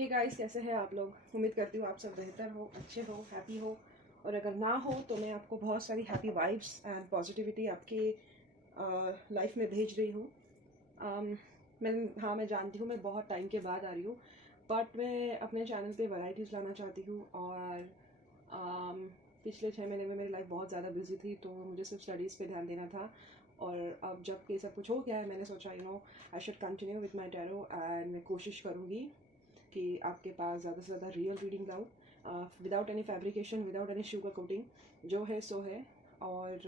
Hey guys, कैसे हैं आप लोग। उम्मीद करती हूँ आप सब बेहतर हो, अच्छे हो, हैप्पी हो। और अगर ना हो तो मैं आपको बहुत सारी हैप्पी वाइब्स एंड पॉजिटिविटी आपके लाइफ में भेज रही हूँ। मैं जानती हूँ मैं बहुत टाइम के बाद आ रही हूँ, बट मैं अपने चैनल पे वैरायटीज़ लाना चाहती हूँ। और पिछले 6 महीने में मेरी लाइफ बहुत ज़्यादा बिजी थी, तो मुझे सिर्फ स्टडीज़ पे ध्यान देना था। और अब जब ये सब कुछ हो गया है, मैंने सोचा I should continue with my tarot. And मैं कोशिश करूँगी कि आपके पास ज़्यादा से ज़्यादा रियल रीडिंग लाऊँ, without any fabrication, without any sugar coating. जो है सो है। और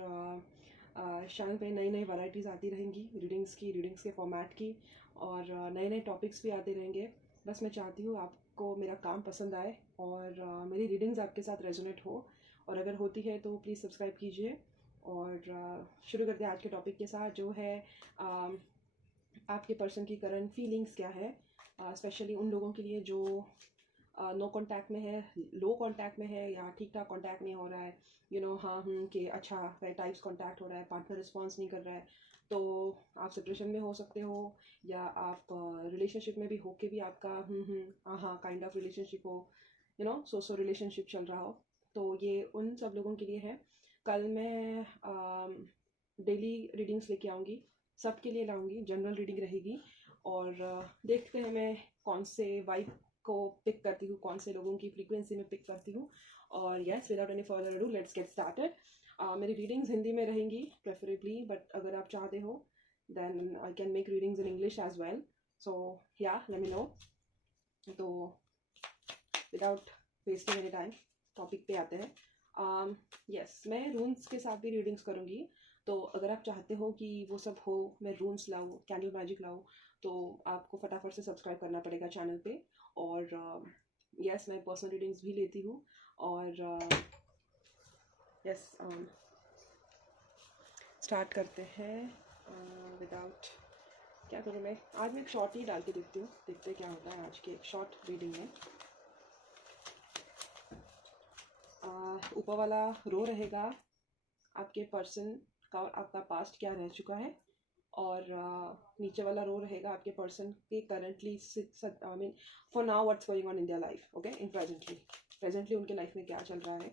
चैनल पे नई नई वैरायटीज़ आती रहेंगी, रीडिंग्स के फॉर्मेट की। और नए नए टॉपिक्स भी आते रहेंगे। बस मैं चाहती हूँ आपको मेरा काम पसंद आए और मेरी रीडिंग्स आपके साथ रेजोनेट हो। और अगर होती है तो प्लीज़ सब्सक्राइब कीजिए। और शुरू करते हैं आज के टॉपिक के साथ, जो है आपके पर्सन की करंट फीलिंग्स क्या है। स्पेशली उन लोगों के लिए जो नो कांटेक्ट में है, लो कांटेक्ट में है, या ठीक ठाक कांटेक्ट नहीं हो रहा है। हाँ कि अच्छा टाइप्स कांटेक्ट हो रहा है, पार्टनर रिस्पॉन्स नहीं कर रहा है। तो आप सिचुएशन में हो सकते हो, या आप रिलेशनशिप में भी हो के भी आपका हाँ काइंड ऑफ रिलेशनशिप हो, सो रिलेशनशिप चल रहा हो। तो ये उन सब लोगों के लिए है। कल मैं डेली रीडिंग्स लेके आऊँगी, सबके लिए लाऊंगी, जनरल रीडिंग रहेगी। और देखते हैं मैं कौन से वाइब को पिक करती हूँ, कौन से लोगों की फ्रीक्वेंसी में पिक करती हूँ। और yes, without any further ado, let's get started. मेरी रीडिंग्स हिंदी में रहेंगी प्रेफरेबली, बट अगर आप चाहते हो then I can make readings in English as well. So ya let me know. तो without wasting any time topic पे आते हैं। यस, मैं रून्स के साथ भी रीडिंग्स करूँगी। तो अगर आप चाहते हो कि वो सब हो, मैं रून्स लाऊँ, कैंडल मैजिक लाऊँ, तो आपको फटाफट से सब्सक्राइब करना पड़ेगा चैनल पे। और यस, मैं पर्सनल रीडिंग्स भी लेती हूँ। और यस, स्टार्ट करते हैं विदाउट क्या करूँ मैं। आज मैं एक शॉर्ट ही डाल के देखती हूँ, देखते क्या होता है आज की एक शॉर्ट रीडिंग में। ऊपर वाला रो रहेगा आपके पर्सन का और आपका पास्ट क्या रह चुका है। और नीचे वाला रो रहेगा आपके पर्सन के currently, I mean for now what's going on in their life, okay, in presently उनके लाइफ में क्या चल रहा है।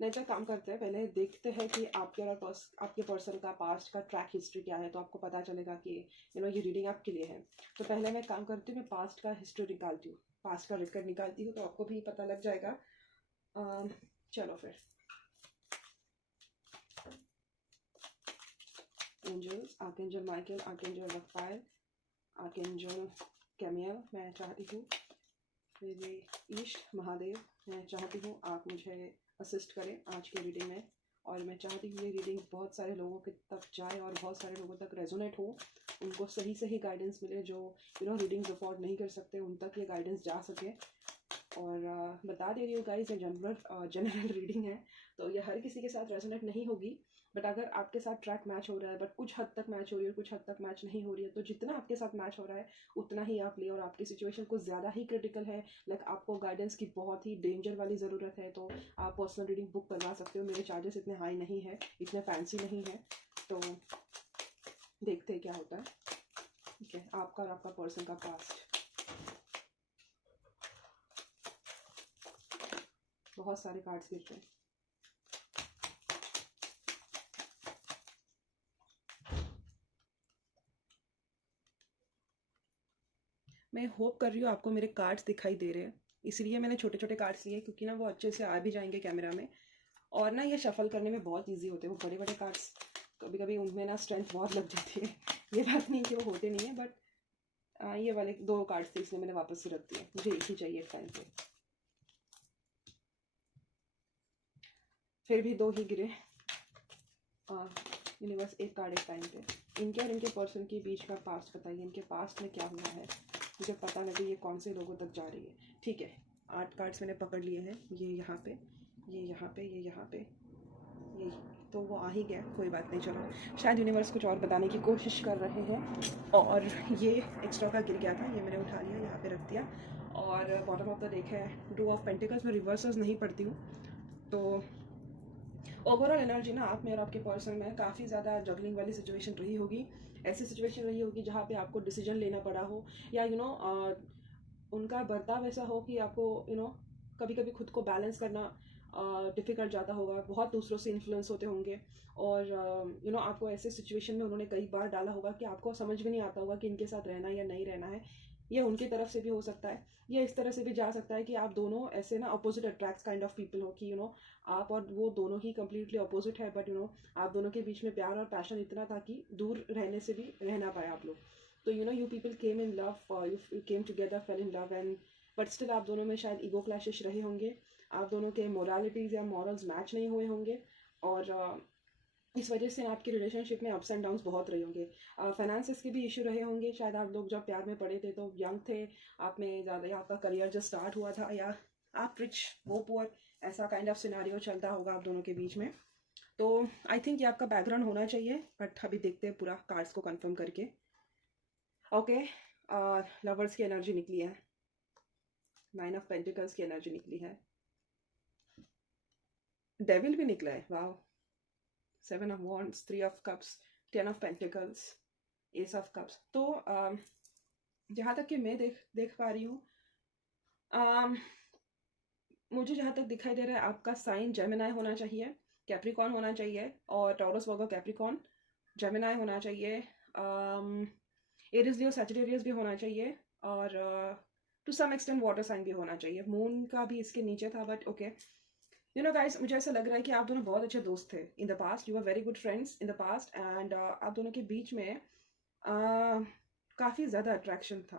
नहीं तो काम करते हैं, पहले देखते हैं कि आपके और आपके पर्सन का पास्ट का ट्रैक हिस्ट्री क्या है, तो आपको पता चलेगा कि ये रीडिंग आपके लिए है। तो पहले मैं काम करती हूँ, मैं पास्ट का हिस्ट्री निकालती हूँ, पास्ट का रिकॉर्ड निकालती हूँ, तो आपको भी पता लग जाएगा। चलो फिर। Angels, archangel Michael, archangel Raphael, archangel Camael, मैं चाहती हूँ मेरे ईष्ट महादेव, मैं चाहती हूँ आप मुझे असिस्ट करें आज की रीडिंग में। और मैं चाहती हूँ ये रीडिंग बहुत सारे लोगों के तक जाए और बहुत सारे लोगों तक रेजोनेट हो, उनको सही सही गाइडेंस मिले, जो रीडिंग्स अफोर्ड नहीं कर सकते, उन तक ये गाइडेंस जा सके। और बता दे रही हूँ गाइस, ये जनरल रीडिंग है, तो ये हर किसी के साथ रेजोनेट नहीं होगी। बट अगर आपके साथ ट्रैक मैच हो रहा है, बट कुछ हद तक मैच हो रही है और कुछ हद तक मैच नहीं हो रही है, तो जितना आपके साथ मैच हो रहा है उतना ही आप ले। और आपकी सिचुएशन कुछ ज़्यादा ही क्रिटिकल है, लाइक आपको गाइडेंस की बहुत ही डेंजर वाली ज़रूरत है, तो आप पर्सनल रीडिंग बुक करवा सकते हो। मेरे चार्जेस इतने हाई नहीं है, इतने फैंसी नहीं है। तो देखते हैं क्या होता है। ठीक है, आपका और आपका पर्सन का पास्ट। बहुत सारे कार्ड्स गिर रहे हैं। मैं होप कर रही हूँ आपको मेरे कार्ड्स दिखाई दे रहे हैं, इसलिए मैंने छोटे छोटे कार्ड्स लिए, क्योंकि ना वो अच्छे से आ भी जाएंगे कैमरा में। और ना ये शफल करने में बहुत इजी होते हैं। वो बड़े बड़े कार्ड्स कभी कभी उनमें ना स्ट्रेंथ बहुत लग जाती है। ये बात नहीं कि वो होते नहीं है, बट ये वाले 2 कार्ड्स थे, इसलिए मैंने वापस से रख दिए, मुझे इसी चाहिए टाइम पे। फिर भी 2 ही गिरे। यूनिवर्स, एक कार्ड एक टाइम पे। इनके और इनके पर्सन के बीच का पास्ट बताइए, इनके पास्ट में क्या हुआ है, मुझे पता लगे ये कौन से लोगों तक जा रही है। ठीक है, 8 कार्ड्स मैंने पकड़ लिए हैं। ये यहाँ पे, ये यहाँ पे, ये यहाँ पे, ये तो वो आ ही गया, कोई बात नहीं। चलो, शायद यूनिवर्स कुछ और बताने की कोशिश कर रहे हैं। और ये एक्स्ट्रा का गिर गया था, ये मैंने उठा लिया, यहाँ पे रख दिया। और बॉटम ऑफ द डेक है 2 ऑफ पेंटिकल्स। में रिवर्सेस नहीं पढ़ती हूँ, तो ओवरऑल एनर्जी ना आप में और आपके पर्सन में काफ़ी ज़्यादा जगलिंग वाली सिचुएशन रही होगी। ऐसी सिचुएशन रही होगी जहाँ पे आपको डिसीजन लेना पड़ा हो, या उनका बर्ताव ऐसा हो कि आपको कभी कभी खुद को बैलेंस करना डिफ़िकल्ट जाता होगा, बहुत दूसरों से इन्फ्लुएंस होते होंगे, और आपको ऐसे सिचुएशन में उन्होंने कई बार डाला होगा कि आपको समझ में नहीं आता होगा कि इनके साथ रहना या नहीं रहना है। ये उनकी तरफ से भी हो सकता है, या इस तरह से भी जा सकता है कि आप दोनों ऐसे ना opposite attracts kind of people हो कि आप और वो दोनों ही कंप्लीटली अपोजिट है, बट आप दोनों के बीच में प्यार और पैशन इतना था कि दूर रहने से भी रह ना पाए आप लोग। तो you people came in love, you came together, fail in love, and but still आप दोनों में शायद ईगो क्लैशेस रहे होंगे, आप दोनों के मोरालिटीज़ या मॉरल्स मैच नहीं हुए होंगे, और इस वजह से आपके रिलेशनशिप में अप्स एंड डाउन्स बहुत रहे होंगे। फाइनेंसिस के भी इशू रहे होंगे, शायद आप लोग जब प्यार में पड़े थे तो यंग थे, आप में ज़्यादा, या आपका करियर जस्ट स्टार्ट हुआ था, या आप रिच वो पुअर, ऐसा काइंड ऑफ सिनारियो चलता होगा आप दोनों के बीच में। तो आई थिंक ये आपका बैकग्राउंड होना चाहिए, बट अभी देखते हैं पूरा कार्ड्स को कंफर्म करके। ओके, लवर्स की एनर्जी निकली है, 9 ऑफ पेंटिकल्स की एनर्जी निकली है, डेविल भी निकला है, वाह, 7 of wands, 3 of cups, 10 of pentacles, ace of cups। तो जहाँ तक कि मैं देख पा रही हूँ, मुझे जहाँ तक दिखाई दे रहा है आपका साइन जेमिनाई होना चाहिए, कैप्रिकॉन होना चाहिए, और टॉरस वर्गो कैप्रिकॉन, जेमिनाई होना चाहिए, एरिस लियो सैजिटेरियस भी होना चाहिए, और to some extent water sign भी होना चाहिए। मून का भी इसके नीचे था, बट ओके। गाइस, मुझे ऐसा लग रहा है कि आप दोनों बहुत अच्छे दोस्त थे in the past, you are very good friends in the past, and आप दोनों के बीच में काफ़ी ज़्यादा अट्रैक्शन था,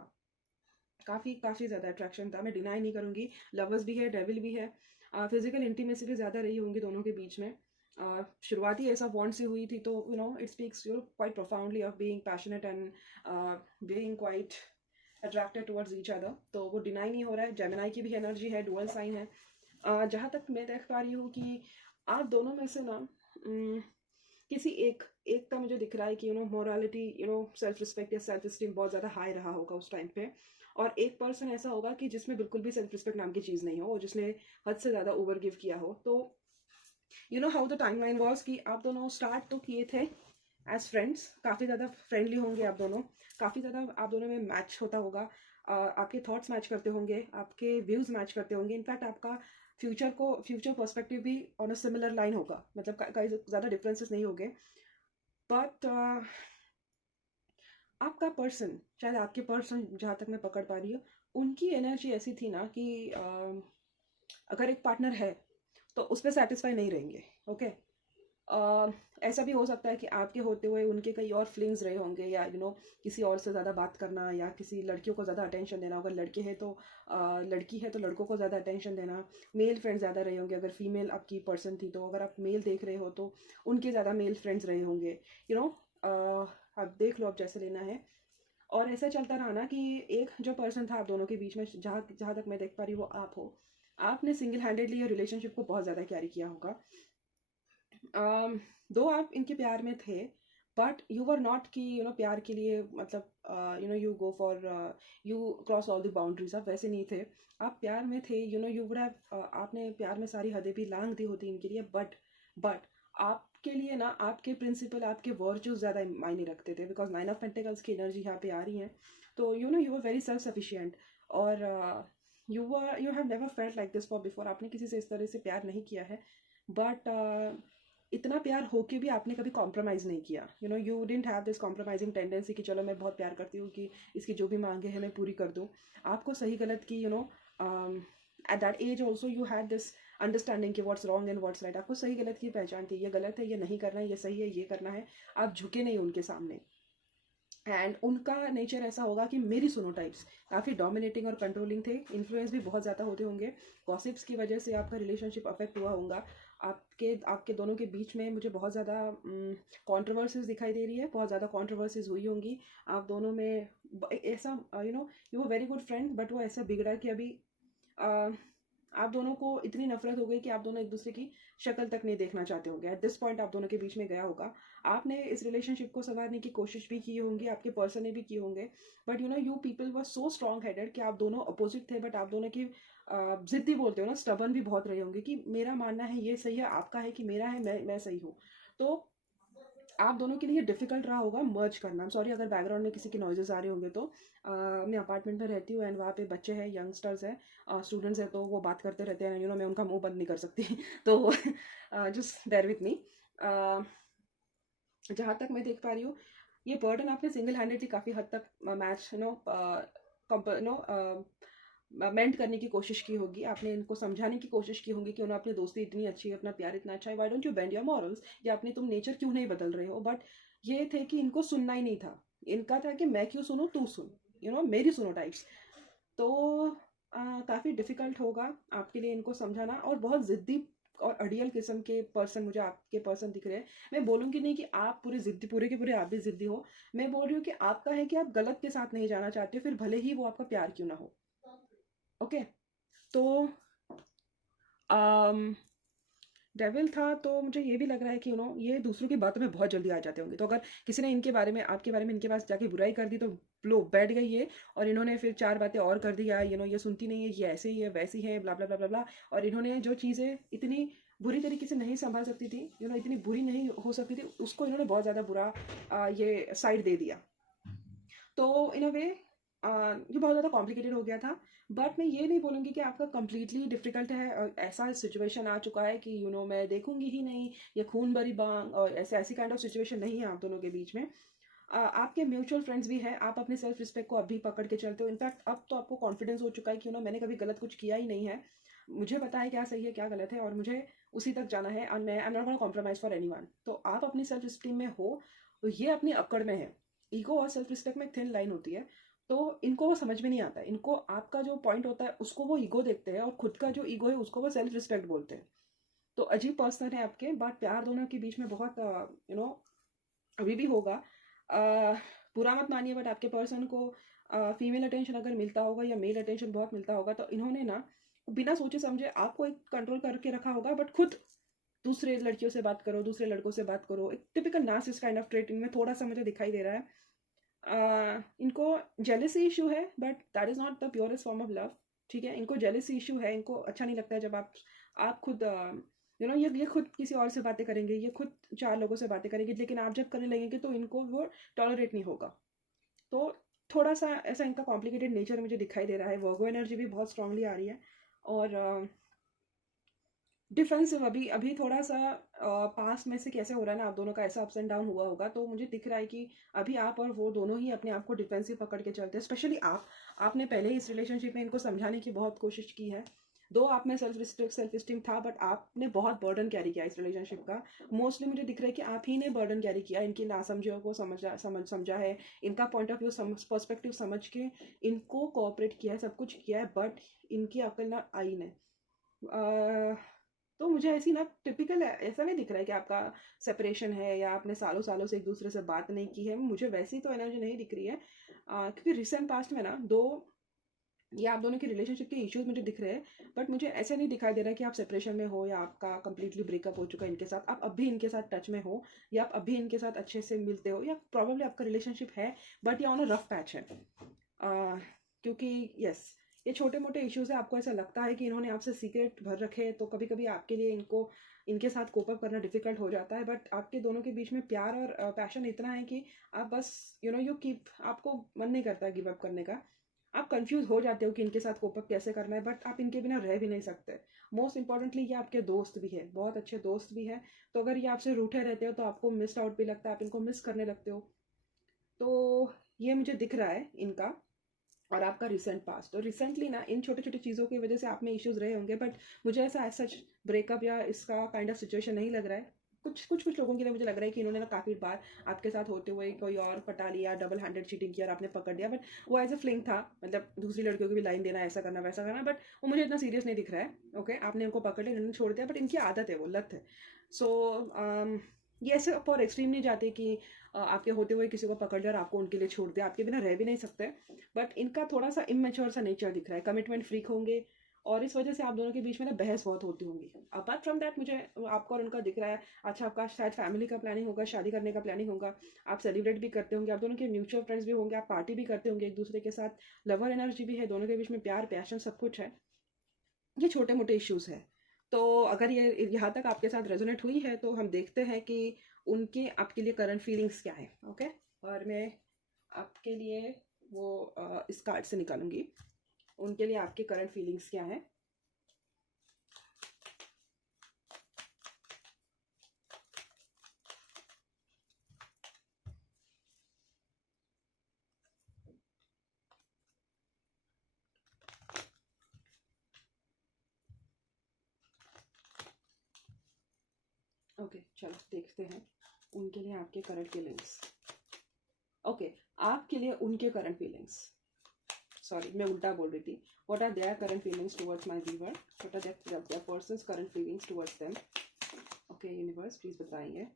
काफ़ी ज़्यादा अट्रैक्शन था, मैं डिनाई नहीं करूँगी। लवर्स भी है, डेविल भी है, फिजिकल इंटीमेसी भी ज़्यादा रही होंगी दोनों के बीच में। शुरुआती ऐसा बॉन्ड से हुई थी, तो it speaks quite profoundly of being passionate and being quite attracted towards each other, तो वो डिनाई नहीं हो रहा है। जेमिनाई की भी एनर्जी है, डुअल साइन है। जहाँ तक मैं देख पा रही हूँ कि आप दोनों में से ना किसी एक का मुझे दिख रहा है कि मोरालिटी, सेल्फ रिस्पेक्ट या सेल्फ स्टीम बहुत ज़्यादा हाई रहा होगा उस टाइम पे, और एक पर्सन ऐसा होगा कि जिसमें बिल्कुल भी सेल्फ रिस्पेक्ट नाम की चीज़ नहीं हो, और जिसने हद से ज़्यादा ओवर गिव किया हो। तो how the time line was कि आप दोनों स्टार्ट तो किए थे एज फ्रेंड्स, काफ़ी ज़्यादा फ्रेंडली होंगे आप दोनों, काफ़ी ज़्यादा आप दोनों में मैच होता होगा, आपके थॉट्स मैच करते होंगे, आपके व्यूज़ मैच करते होंगे, इनफैक्ट आपका फ्यूचर पर्सपेक्टिव भी ऑन अ सिमिलर लाइन होगा, मतलब कई ज़्यादा डिफरेंसेस नहीं होंगे। बट आपका पर्सन, शायद आपके पर्सन जहाँ तक मैं पकड़ पा रही हूँ, उनकी एनर्जी ऐसी थी ना कि अगर एक पार्टनर है तो उस पर सेटिस्फाई नहीं रहेंगे। ओके, ऐसा भी हो सकता है कि आपके होते हुए उनके कई और फीलिंग्स रहे होंगे, या किसी और से ज़्यादा बात करना, या किसी लड़कियों को ज़्यादा अटेंशन देना, अगर लड़के हैं तो लड़की है तो लड़कों को ज़्यादा अटेंशन देना, मेल फ्रेंड्स ज़्यादा रहे होंगे, अगर फीमेल आपकी पर्सन थी तो, अगर आप मेल देख रहे हो तो उनके ज़्यादा मेल फ्रेंड्स रहे होंगे, आप देख लो, आप जैसे लेना है। और ऐसा चलता रहा ना कि एक जो पर्सन था आप दोनों के बीच में, जहाँ जहाँ तक मैं देख पा रही हूँ वो आप हो, आपने सिंगल हैंडेडली ये रिलेशनशिप को बहुत ज़्यादा कैरी किया होगा। दो आप इनके प्यार में थे, बट यू वर नॉट कि प्यार के लिए मतलब you go for, you cross all the boundaries, आप वैसे नहीं थे, आप प्यार में थे, यू वुड हैव, आपने प्यार में सारी हदें भी लांघ दी होती इनके लिए, बट आपके लिए ना आपके प्रिंसिपल, आपके वर्च्यूज ज़्यादा मायने रखते थे, बिकॉज 9 ऑफ पेंटिकल्स की एनर्जी यहाँ पे आ रही है। तो you are very self sufficient, और you have never felt like this for before, आपने किसी से इस तरह से प्यार नहीं किया है, बट इतना प्यार होके भी आपने कभी कॉम्प्रोमाइज़ नहीं किया, you didn't have this compromising tendency कि चलो मैं बहुत प्यार करती हूँ कि इसकी जो भी मांगे हैं मैं पूरी कर दूँ। आपको सही गलत की at that age also you had this understanding कि what's wrong and what's right, आपको सही गलत की पहचान थी, ये गलत है, ये नहीं करना है, ये सही है, ये करना है, आप झुके नहीं उनके सामने। एंड उनका नेचर ऐसा होगा कि मेरी सुनो टाइप्स, काफ़ी डोमिनेटिंग और कंट्रोलिंग थे, इन्फ्लुएंस भी बहुत ज़्यादा होते होंगे, गॉसिप्स की वजह से आपका रिलेशनशिप अफेक्ट हुआ होगा, आपके दोनों के बीच में मुझे बहुत ज़्यादा कंट्रोवर्सीज दिखाई दे रही है, बहुत ज़्यादा कंट्रोवर्सीज हुई होंगी आप दोनों में, ऐसा you very good friend, but वो ऐसा बिगड़ा कि अभी आप दोनों को इतनी नफरत हो गई कि आप दोनों एक दूसरे की शक्ल तक नहीं देखना चाहते होंगे, एट दिस पॉइंट आप दोनों के बीच में गया होगा। आपने इस रिलेशनशिप को संवारने की कोशिश भी की होंगी, आपके पर्सन ने भी की होंगे, but you people were so strong headed कि आप दोनों अपोजिट थे, बट आप दोनों की जिद्दी बोलते हो ना, स्टबर्न भी बहुत रहे होंगे कि मेरा मानना है ये सही है, आपका है कि मेरा है मैं सही हूँ। तो आप दोनों के लिए डिफ़िकल्ट रहा होगा मर्ज करना। सॉरी अगर बैकग्राउंड में किसी के नॉइज़ेस आ रहे होंगे तो। मैं अपार्टमेंट में रहती हूँ एंड वहाँ पे बच्चे हैं, यंगस्टर्स हैं, स्टूडेंट्स हैं, तो वो बात करते रहते हैं, मैं उनका मुंह बंद नहीं कर सकती तो जस्ट बेयर विथ मी। जहाँ तक मैं देख पा रही हूँ, ये बर्डन आपने सिंगल हैंडेडली काफ़ी हद तक मैच मेंट करने की कोशिश की होगी। आपने इनको समझाने की कोशिश की होगी कि उन्हें अपनी दोस्ती इतनी अच्छी है, अपना प्यार इतना अच्छा है, why don't you bend your morals, या अपनी तुम नेचर क्यों नहीं बदल रहे हो। बट ये थे कि इनको सुनना ही नहीं था, इनका था कि मैं क्यों सुनूं, तू सुन, मेरी सुनो टाइप्स। तो काफ़ी डिफ़िकल्ट होगा आपके लिए इनको समझाना, और बहुत ज़िद्दी और अड़ियल किस्म के पर्सन मुझे आपके पर्सन दिख रहे हैं। मैं बोलूँगी नहीं कि आप पूरे ज़िद्दी, पूरे के पूरे आप भी ज़िद्दी हो। मैं बोल रही हूँ कि आपका है कि आप गलत के साथ नहीं जाना चाहते, फिर भले ही वो आपका प्यार क्यों ना हो। ओके, तो डेविल था, तो मुझे ये भी लग रहा है कि ये दूसरों की बातों में बहुत जल्दी आ जाते होंगे। तो अगर किसी ने इनके बारे में, आपके बारे में इनके पास जाके बुराई कर दी, तो लो बैठ गई ये, और इन्होंने फिर चार बातें और कर दी, यार ये सुनती नहीं है, ये ऐसे ही है, वैसी है, ब्ला ब्ला ब्ला ब्ला ब्ला। और इन्होंने जो चीज़ें इतनी बुरी तरीके से नहीं संभाल सकती थी, इतनी बुरी नहीं हो सकती थी, उसको इन्होंने बहुत ज़्यादा बुरा ये साइड दे दिया। तो इन अ वे ये बहुत ज़्यादा कॉम्प्लिकेटेड हो गया था। बट मैं ये नहीं बोलूँगी कि आपका कम्प्लीटली डिफ़िकल्ट है, ऐसा सिचुएशन आ चुका है कि मैं देखूंगी ही नहीं, ये खून भरी बांग और ऐसी काइंड ऑफ सिचुएशन नहीं है आप दोनों के बीच में। आपके म्यूचुअल फ्रेंड्स भी हैं, आप अपने सेल्फ रिस्पेक्ट को अभी पकड़ के चलते हो। इनफैक्ट अब तो आपको कॉन्फिडेंस हो चुका है कि मैंने कभी गलत कुछ किया ही नहीं है, मुझे पता है क्या सही है क्या गलत है, और मुझे उसी तक जाना है, और मैं I am not gonna compromise for anyone. तो आप अपनी सेल्फ स्टीम में हो, तो ये अपनी अकड़ में है। ईगो और सेल्फ रिस्पेक्ट में एक थिन लाइन होती है, तो इनको वो समझ में नहीं आता है। इनको आपका जो पॉइंट होता है उसको वो ईगो देखते हैं, और खुद का जो ईगो है उसको वो सेल्फ रिस्पेक्ट बोलते हैं। तो अजीब पर्सन है आपके, बट प्यार दोनों के बीच में बहुत अभी भी होगा। बुरा मत मानिए, बट आपके पर्सन को फीमेल अटेंशन अगर मिलता होगा या मेल अटेंशन बहुत मिलता होगा, तो इन्होंने ना बिना सोचे समझे आपको एक कंट्रोल करके रखा होगा, बट खुद दूसरे लड़कियों से बात करो, दूसरे लड़कों से बात करो। एक typical narcissist kind of trait इनमें थोड़ा सा मुझे दिखाई दे रहा है। इनको जेलसी इशू है, but that is not the purest form of love. ठीक है, इनको जेलसी इशू है, इनको अच्छा नहीं लगता है जब आप खुद ये खुद किसी और से बातें करेंगे, ये खुद चार लोगों से बातें करेंगे, लेकिन आप जब करने लगेंगे तो इनको वो टॉलरेट नहीं होगा। तो थोड़ा सा ऐसा इनका कॉम्प्लिकेटेड नेचर मुझे दिखाई दे रहा है। वर्गो एनर्जी भी बहुत स्ट्रांगली आ रही है, और डिफेंसिव अभी अभी थोड़ा सा पास में से कैसे हो रहा है ना, आप दोनों का ऐसा अप्स एंड डाउन हुआ होगा, तो मुझे दिख रहा है कि अभी आप और वो दोनों ही अपने आप को डिफेंसिव पकड़ के चलते हैं। स्पेशली आपने पहले ही इस रिलेशनशिप में इनको समझाने की बहुत कोशिश की है। दो आप में सेल्फ स्टीम था, बट आपने बहुत बर्डन कैरी किया इस रिलेशनशिप का। मोस्टली मुझे दिख रहा है कि आप ही ने बर्डन कैरी किया, इनकी नासमझियों को समझा है, इनका पॉइंट ऑफ व्यू पर्सपेक्टिव समझ के इनको कोऑपरेट किया है, सब कुछ किया है, बट इनकी अकल ना आई ने। तो मुझे ऐसी ना टिपिकल ऐसा नहीं दिख रहा है कि आपका सेपरेशन है या आपने सालों सालों से एक दूसरे से बात नहीं की है, मुझे वैसी तो एनर्जी नहीं दिख रही है। क्योंकि रिसेंट पास्ट में ना ये आप दोनों के रिलेशनशिप के इश्यूज मुझे दिख रहे हैं, बट मुझे ऐसा नहीं दिखाई दे रहा है कि आप सेपरेशन में हो या आपका कंप्लीटली ब्रेकअप हो चुका है इनके साथ। आप अब भी इनके साथ टच में हो, या आप अभी इनके साथ अच्छे से मिलते हो, या प्रॉब्लली आपका रिलेशनशिप है, बट ये ऑन अ रफ पैच है। क्योंकि यस, ये छोटे मोटे इश्यूज है, आपको ऐसा लगता है कि इन्होंने आपसे सीक्रेट भर रखे हैं, तो कभी कभी आपके लिए इनके साथ कोप अप करना डिफिकल्ट हो जाता है। बट आपके दोनों के बीच में प्यार और पैशन इतना है कि आप बस यू कीप, आपको मन नहीं करता गिव अप करने का। आप कंफ्यूज हो जाते हो कि इनके साथ कोप अप कैसे करना है, बट आप इनके बिना रह भी नहीं सकते। मोस्ट इंपॉर्टेंटली ये आपके दोस्त भी है, बहुत अच्छे दोस्त भी है। तो अगर ये आपसे रूठे रहते हो तो आपको मिस्ड आउट भी लगता है, आप इनको मिस करने लगते हो। तो ये मुझे दिख रहा है इनका, और आपका रिसेंट पास्ट। तो रिसेंटली ना इन छोटे छोटे चीज़ों की वजह से आप में इश्यूज रहे होंगे, बट मुझे ऐसा सच ब्रेकअप या इसका काइंड ऑफ सिचुएशन नहीं लग रहा है। कुछ लोगों के लिए मुझे लग रहा है कि इन्होंने ना काफ़ी बार आपके साथ होते हुए कोई और पटा लिया, डबल हैंडेड चीटिंग किया और आपने पकड़ लिया, बट वो एज अ फ्लिंग था, मतलब दूसरी लड़कियों को भी लाइन देना, ऐसा करना वैसा करना, बट वो मुझे इतना सीरियस नहीं दिख रहा है। ओके, आपने उनको पकड़ लिया, इन्होंने छोड़ दिया, बट इनकी आदत है, वो लत है। सो ये ऐसे फॉर एक्सट्रीम नहीं जाते कि आपके होते हुए किसी को पकड़ लिया और आपको उनके लिए छोड़ दिया, आपके बिना रह भी नहीं सकते। बट इनका थोड़ा सा इमेच्योर सा नेचर दिख रहा है, कमिटमेंट फ्रीक होंगे, और इस वजह से आप दोनों के बीच में ना बहस बहुत होती होंगी। अपार्ट फ्रॉम दैट मुझे आपका और उनका दिख रहा है, अच्छा आपका शायद फैमिली का प्लानिंग होगा, शादी करने का प्लानिंग होगा, आप सेलिब्रेट भी करते होंगे, आप दोनों के म्यूचुअल फ्रेंड्स भी होंगे, आप पार्टी भी करते होंगे एक दूसरे के साथ, लवर एनर्जी भी है दोनों के बीच में, प्यार पैशन सब कुछ है। ये छोटे मोटे इश्यूज हैं। तो अगर ये यहाँ तक आपके साथ रेजोनेट हुई है, तो हम देखते हैं कि उनके आपके लिए करंट फीलिंग्स क्या है। ओके, और मैं आपके लिए वो इस कार्ड से निकालूंगी, उनके लिए आपके करंट फीलिंग्स क्या है। ओके चलो देखते हैं उनके लिए आपके करंट फीलिंग्स। ओके, आपके लिए उनके करंट फीलिंग्स, सॉरी मैं उल्टा बोल रही थी। What are their current feelings towards my viewer, what are their persons current feelings towards them. Okay universe please बताएंगे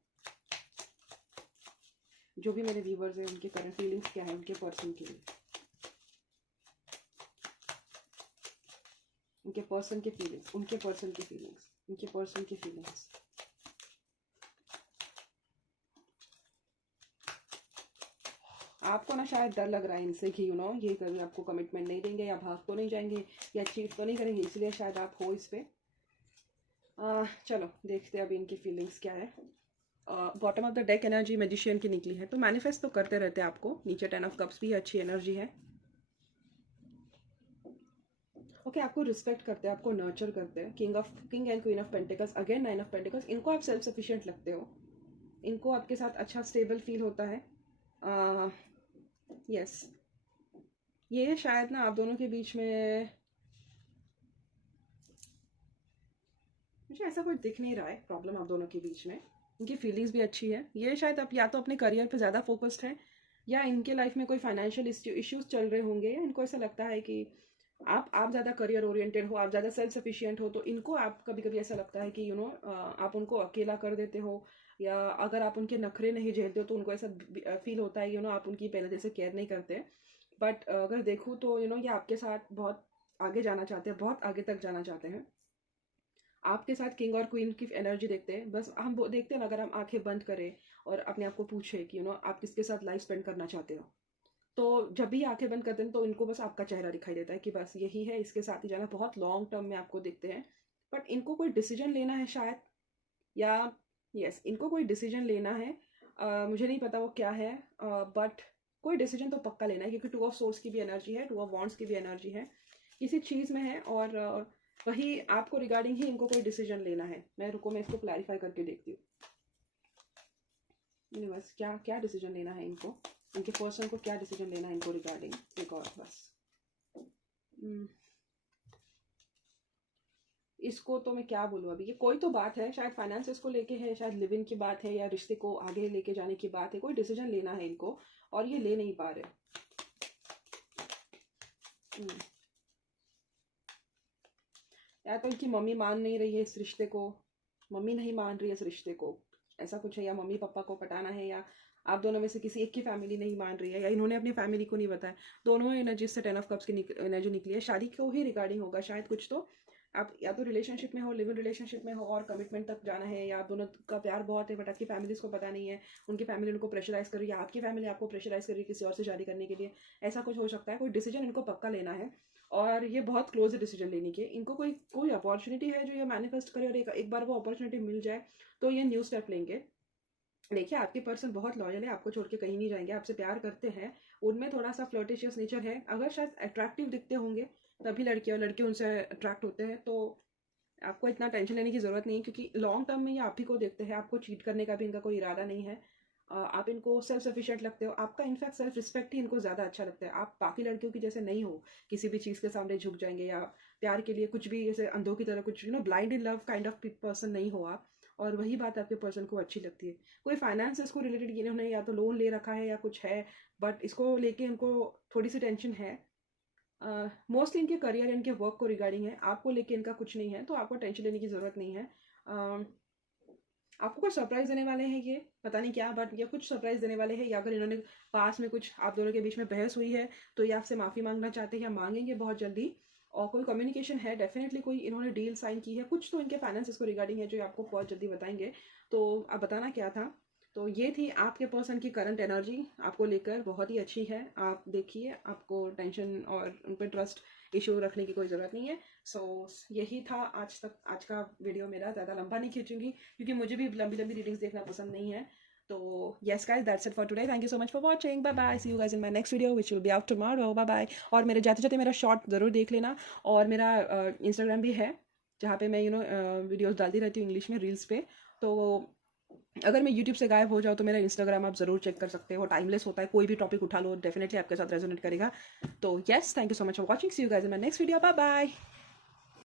जो भी मेरे व्यूअर्स हैं उनके करंट फीलिंग्स क्या है उनके पर्सन के लिए, उनके पर्सन के फीलिंग्स, उनके पर्सन की फीलिंग्स, उनके पर्सन की फीलिंग्स। आपको ना शायद डर लग रहा है इनसे कि ये कभी आपको कमिटमेंट नहीं देंगे या भाग तो नहीं जाएंगे या चीट तो नहीं करेंगे, इसलिए शायद आप हो इस पे। चलो देखते हैं अभी इनकी फीलिंग्स क्या है। Bottom of the deck energy magician की निकली है, तो मैनिफेस्ट तो करते रहते हैं आपको। नीचे 10 ऑफ कप्स भी अच्छी एनर्जी है। ओके, आपको रिस्पेक्ट करते हैं, आपको नर्चर करते हैं। King and queen of pentacles, again 9 of pentacles. इनको आप सेल्फ सफिशिएंट लगते हो, इनको आपके साथ अच्छा स्टेबल फील होता है। यस ये शायद ना आप दोनों के बीच में, मुझे ऐसा कोई दिख नहीं रहा है प्रॉब्लम आप दोनों के बीच में। इनकी फीलिंग्स भी अच्छी है। ये शायद आप या तो अपने करियर पे ज़्यादा फोकस्ड हैं या इनके लाइफ में कोई फाइनेंशियल इश्यूज चल रहे होंगे, या इनको ऐसा लगता है कि आप ज़्यादा करियर ओरिएंटेड हो, आप ज़्यादा सेल्फ सफिशिएंट हो, तो इनको आप कभी कभी ऐसा लगता है कि आप उनको अकेला कर देते हो, या अगर आप उनके नखरे नहीं झेलते हो तो उनको ऐसा फील होता है आप उनकी पहले जैसे केयर नहीं करते। बट अगर देखूँ तो ये आपके साथ बहुत आगे जाना चाहते हैं, बहुत आगे तक जाना चाहते हैं। आपके साथ किंग और क्वीन की एनर्जी देखते हैं। बस हम वो देखते हैं ना, अगर हम आंखें बंद करें और अपने आप को पूछे कि आप किसके साथ लाइफ स्पेंड करना चाहते हो, तो जब भी आंखें बंद करते हैं तो इनको बस आपका चेहरा दिखाई देता है कि बस यही है, इसके साथ ही जाना। बहुत लॉन्ग टर्म में आपको देखते हैं, बट इनको कोई डिसीजन लेना है शायद, या यस इनको कोई डिसीजन लेना है। मुझे नहीं पता वो क्या है, बट कोई डिसीजन तो पक्का लेना है, क्योंकि 2 ऑफ सोर्स की भी एनर्जी है, 2 ऑफ वॉन्ड्स की भी एनर्जी है, किसी चीज़ में है। और वही आपको रिगार्डिंग ही इनको कोई डिसीजन लेना है। मैं इसको क्लैरिफाई करके देखती हूँ। बस क्या क्या डिसीजन लेना है इनको, इनके पर्सन को क्या डिसीजन लेना है इनको रिगार्डिंग, एक और बस। इसको तो मैं क्या बोलूँ अभी, ये कोई तो बात है, शायद फाइनेंसेस को लेके है, शायद लिव इन की बात है, या रिश्ते को आगे लेके जाने की बात है। कोई डिसीजन लेना है इनको और ये ले नहीं पा रहे। या तो इनकी मम्मी मान नहीं रही है इस रिश्ते को, मम्मी नहीं मान रही है इस रिश्ते को, ऐसा कुछ है। या मम्मी पापा को पटाना है, या आप दोनों में से किसी एक की फैमिली नहीं मान रही है, या इन्होंने अपनी फैमिली को नहीं बताया। दोनों एनर्जी से 10 ऑफ कप्स की एनर्जी निकली है। शादी को ही रिगार्डिंग होगा शायद कुछ तो। आप या तो रिलेशनशिप में हो, लिव इन रिलेशनशिप में हो और कमिटमेंट तक जाना है, या आप दोनों का प्यार बहुत है बट आपकी फैमिलीज को पता नहीं है, उनकी फैमिली उनको प्रेशराइज कर रही है, आपकी फैमिली आपको प्रेशराइज कर रही है किसी और से शादी करने के लिए। ऐसा कुछ हो सकता है। कोई डिसीजन इनको पक्का लेना है और ये बहुत क्लोज है डिसीजन लेने के। इनको कोई कोई अपॉर्चुनिटी है जो ये मैनिफेस्ट करे, और एक बार वो अपॉर्चुनिटी मिल जाए तो ये न्यू स्टेप लेंगे। देखिए आपके पर्सन बहुत लॉयल है, आपको छोड़ के कहीं नहीं जाएंगे, आपसे प्यार करते हैं। उनमें थोड़ा सा फ्लर्टिशियस नेचर है। अगर शायद अट्रैक्टिव दिखते होंगे तभी लड़के और लड़के उनसे अट्रैक्ट होते हैं, तो आपको इतना टेंशन लेने की ज़रूरत नहीं है, क्योंकि लॉन्ग टर्म में ये आप ही को देखते हैं। आपको चीट करने का भी इनका कोई इरादा नहीं है। आप इनको सेल्फ सफिशिएंट लगते हो। आपका इनफैक्ट सेल्फ रिस्पेक्ट ही इनको ज़्यादा अच्छा लगता है। आप बाकी लड़कियों की जैसे नहीं हो, किसी भी चीज़ के सामने झुक जाएंगे, या प्यार के लिए कुछ भी जैसे अंधों की तरह कुछ blind in love kind of person नहीं हो आप। और वही बात आपके पर्सन को अच्छी लगती है। कोई फाइनेंस इसको रिलेटेड इन्होंने या तो लोन ले रखा है या कुछ है, बट इसको लेके इनको थोड़ी सी टेंशन है। मोस्टली इनके करियर, इनके वर्क को रिगार्डिंग है। आपको लेके इनका कुछ नहीं है, तो आपको टेंशन लेने की ज़रूरत नहीं है। आपको कुछ सरप्राइज देने वाले हैं ये, पता नहीं क्या, बट ये कुछ सरप्राइज देने वाले हैं। या अगर इन्होंने पास में कुछ आप दोनों के बीच में बहस हुई है तो ये आपसे माफ़ी मांगना चाहते हैं, या मांगेंगे बहुत जल्दी। और कोई कम्युनिकेशन है डेफिनेटली, कोई इन्होंने डील साइन की है, कुछ तो इनके फाइनेंस को रिगार्डिंग है जो आपको बहुत जल्दी बताएंगे। तो आप बताना क्या था। तो ये थी आपके पर्सन की करंट एनर्जी आपको लेकर, बहुत ही अच्छी है। आप देखिए, आपको टेंशन और उन पर ट्रस्ट इशू रखने की कोई ज़रूरत नहीं है। सो यही था आज का वीडियो मेरा। ज़्यादा लंबा नहीं खींचूंगी क्योंकि मुझे भी लंबी लंबी रीडिंग्स देखना पसंद नहीं है। तो yes guys, that's it for today. Thank you so much for watching. Bye bye, see you guys in my next video which will be out tomorrow. Bye bye. और मेरे जाते जाते मेरा शॉर्ट ज़रूर देख लेना, और मेरा इंस्टाग्राम भी है जहाँ पे मैं वीडियोस डालती रहती हूँ इंग्लिश में, रील्स पे। तो अगर मैं यूट्यूब से गायब हो जाऊँ तो मेरा इंस्टाग्राम आप ज़रूर चेक कर सकते हो। टाइमलेस होता है, कोई भी टॉपिक उठा लो, डेफिनेटली आपके साथ रेजोनेट करेगा। तो yes, thank you so much for watching. See you guys in my next video. Bye bye.